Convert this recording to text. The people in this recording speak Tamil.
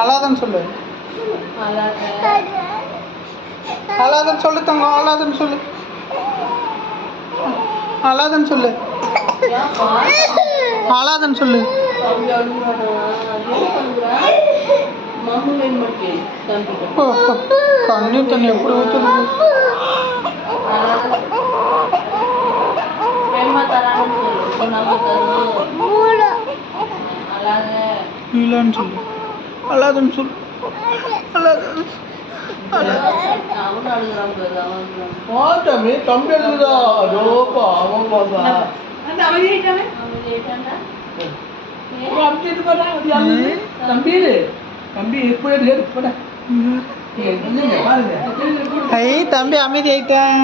அழாதன்னு சொல்லு. அழாதன்னு சொல்லு தங்கம். அழாதன்னு சொல்லு. அழாதன்னு சொல்லு. அழாதன்னு சொல்லு. கண்ணீர் தண்ணி எப்படி ஊற்றுது. இல்லைன்னு சொல்லு. அழாதன்னு சொல்லு. தம்பி தம்பி எழுதுதா. தம்பி தம்பி எப்படி ஐ தம்பி அமைதி ஆயிட்டேன்.